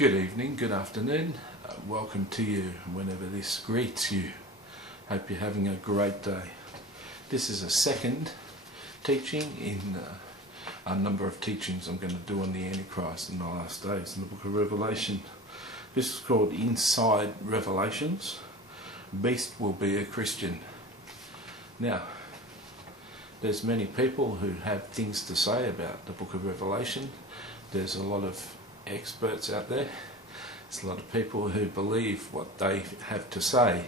Good evening, good afternoon, welcome to you whenever this greets you. Hope you're having a great day. This is a second teaching in a number of teachings I'm going to do on the Antichrist in the last days in the book of Revelation. This is called Inside Revelations. Beast will be a Christian. Now, there's many people who have things to say about the book of Revelation. There's a lot of experts out there. There's a lot of people who believe what they have to say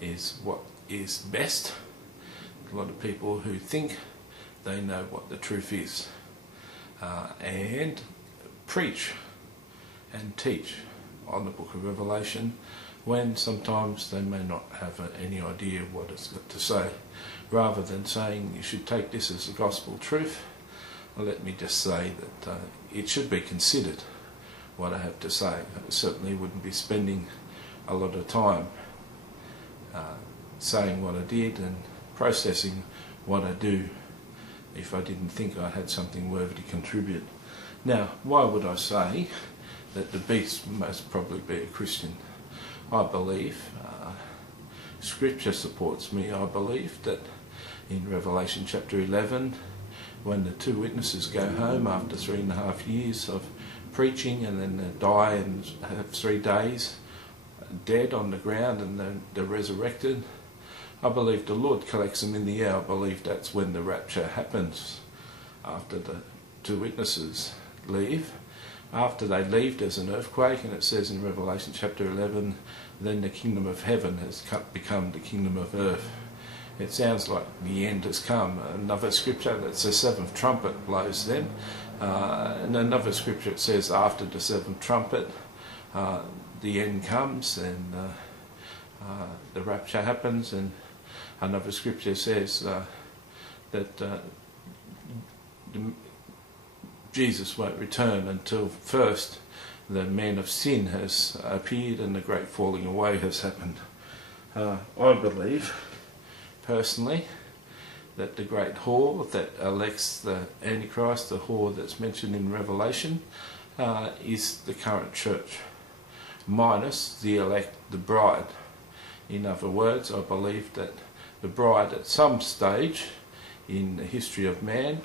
is what is best. A lot of people who think they know what the truth is and preach and teach on the book of Revelation when sometimes they may not have any idea what it's got to say. Rather than saying you should take this as the gospel truth, let me just say that it should be considered what I have to say. I certainly wouldn't be spending a lot of time saying what I did and processing what I do if I didn't think I had something worthy to contribute. Now, why would I say that the beast must probably be a Christian? I believe, Scripture supports me, I believe that in Revelation chapter 11, when the two witnesses go home after 3.5 years of preaching, and then they die and have 3 days dead on the ground, and then they're resurrected, I believe the Lord collects them in the air. I believe that's when the rapture happens, after the two witnesses leave. After they leave, there's an earthquake, and it says in Revelation chapter 11, then the kingdom of heaven has become the kingdom of earth. It sounds like the end has come. Another scripture that says the seventh trumpet blows then. And another scripture it says after the seventh trumpet the end comes and the rapture happens. And another scripture says that Jesus won't return until first the man of sin has appeared and the great falling away has happened. I believe personally that the great whore that elects the Antichrist, the whore that's mentioned in Revelation, is the current church, minus the elect, the bride. In other words, I believe that the bride at some stage in the history of man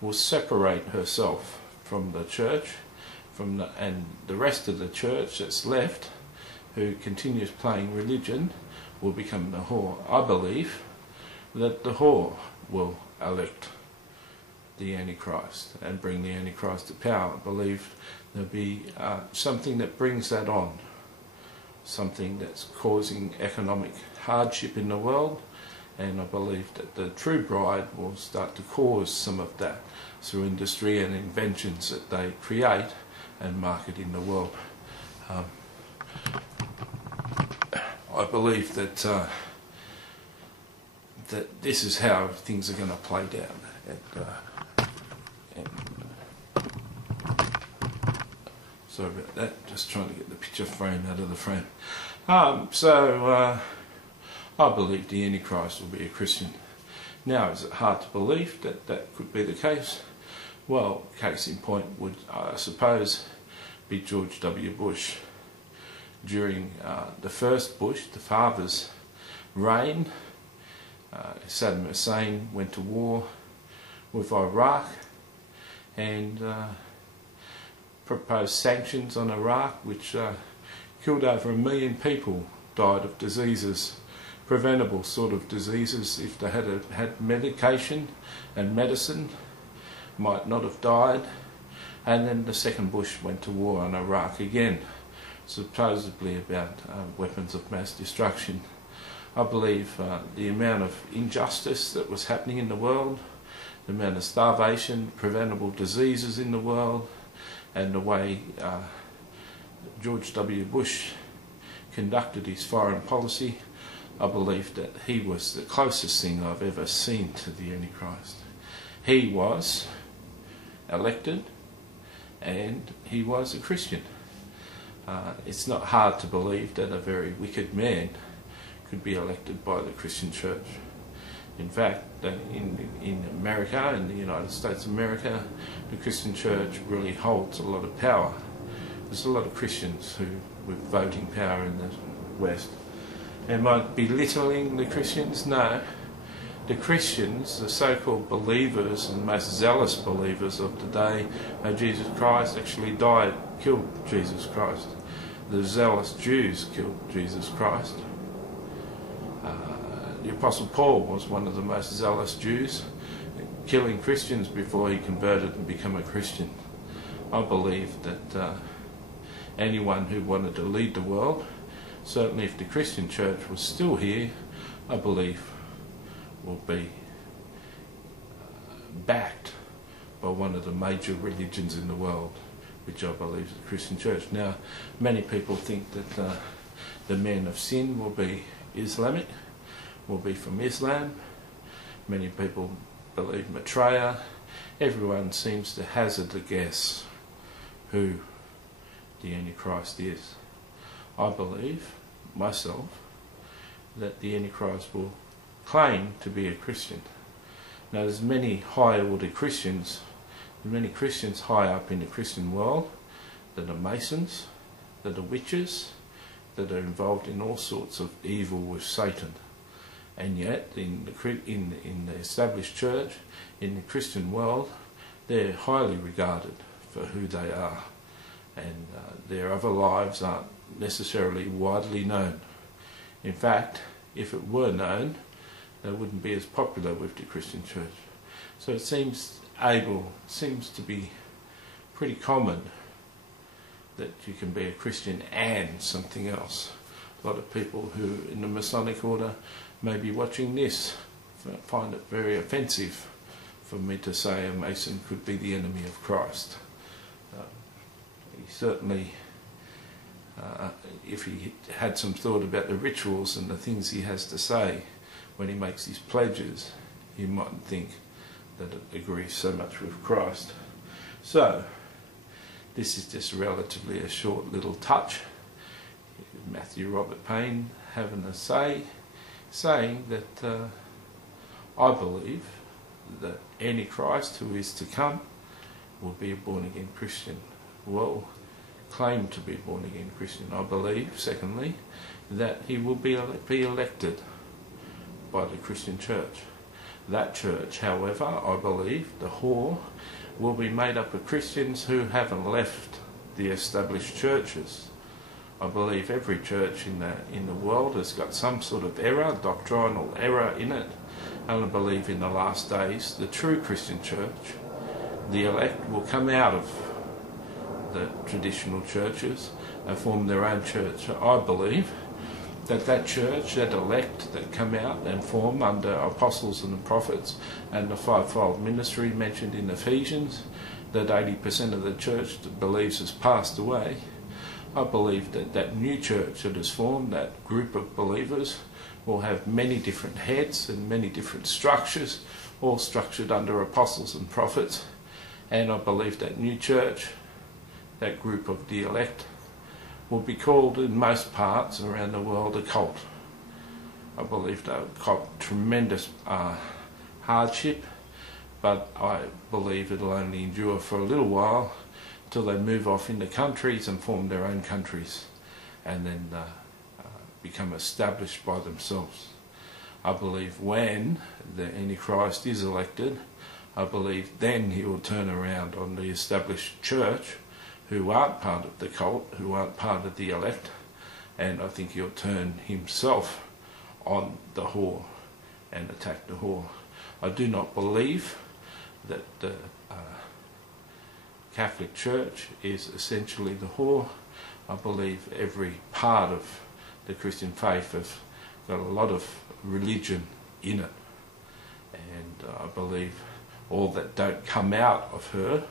will separate herself from the church, and the rest of the church that's left, who continues playing religion, will become the whore. I believe that the whore will elect the Antichrist and bring the Antichrist to power. I believe there'll be something that brings that on, something that's causing economic hardship in the world, and I believe that the true bride will start to cause some of that through industry and inventions that they create and market in the world. I believe that that this is how things are going to play down. Sorry about that, just trying to get the picture frame out of the frame. I believe the Antichrist will be a Christian. Now, is it hard to believe that that could be the case? Well, case in point would, I suppose, be George W. Bush. During the first Bush, the father's reign, Saddam Hussein went to war with Iraq and proposed sanctions on Iraq, which killed over 1 million people, died of diseases, preventable sort of diseases. If they had medication and medicine, might not have died. And then the second Bush went to war on Iraq again, supposedly about weapons of mass destruction. I believe the amount of injustice that was happening in the world, the amount of starvation, preventable diseases in the world, and the way George W. Bush conducted his foreign policy, I believe that he was the closest thing I've ever seen to the Antichrist. He was elected and he was a Christian. It's not hard to believe that a very wicked man could be elected by the Christian church. In fact, in America, in the United States of America, the Christian church really holds a lot of power There's a lot of Christians who, with voting power in the West. Am I belittling the Christians? No. The Christians, the so-called believers and most zealous believers of today of Jesus Christ, actually killed Jesus Christ. The zealous Jews killed Jesus Christ. The Apostle Paul was one of the most zealous Jews, killing Christians before he converted and became a Christian. I believe that anyone who wanted to lead the world, certainly if the Christian church was still here, I believe will be backed by one of the major religions in the world, which I believe is the Christian church. Now, many people think that the men of sin will be Islamic, will be from Islam. Many people believe Maitreya. Everyone seems to hazard a guess who the Antichrist is. I believe, myself, that the Antichrist will claim to be a Christian. Now, there's many high-order Christians, many Christians high up in the Christian world that are Masons, that are witches, that are involved in all sorts of evil with Satan. And yet, in the established church, in the Christian world, they're highly regarded for who they are, and their other lives aren't necessarily widely known. In fact, if it were known, they wouldn't be as popular with the Christian church. So it seems to be pretty common that you can be a Christian and something else. A lot of people who in the Masonic order may be watching this find it very offensive for me to say a Mason could be the enemy of Christ. He certainly, if he had some thought about the rituals and the things he has to say when he makes his pledges, he mightn't think that it agrees so much with Christ. So, this is just relatively a short little touch. Matthew Robert Payne having a say, saying that I believe that Antichrist, who is to come, will be a born-again Christian. Will claim to be a born-again Christian. I believe, secondly, that he will be elected by the Christian church. That church, however, I believe, the whore, will be made up of Christians who haven't left the established churches. I believe every church in the world has got some sort of error, doctrinal error in it, and I believe in the last days the true Christian church, the elect, will come out of the traditional churches and form their own church. I believe that church, that elect that come out and form under apostles and the prophets and the fivefold ministry mentioned in Ephesians, that 80% of the church that believes has passed away. I believe that new church that is formed, that group of believers, will have many different heads and many different structures, all structured under apostles and prophets. And I believe that new church, that group of the elect, will be called in most parts around the world a cult. I believe they'll cop tremendous hardship, but I believe it'll only endure for a little while till they move off into countries and form their own countries and then become established by themselves. I believe when the Antichrist is elected, I believe then he will turn around on the established church who aren't part of the cult, who aren't part of the elect, and I think he'll turn himself on the whore and attack the whore. I do not believe that the Catholic Church is essentially the whore. I believe every part of the Christian faith has got a lot of religion in it, and I believe all that don't come out of her,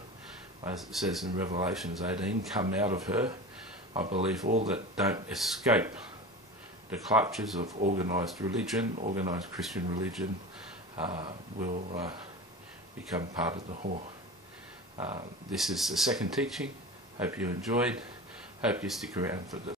as it says in Revelations 18, come out of her. I believe all that don't escape the clutches of organised religion, organised Christian religion, will become part of the whore. This is the second teaching. Hope you enjoyed. Hope you stick around for the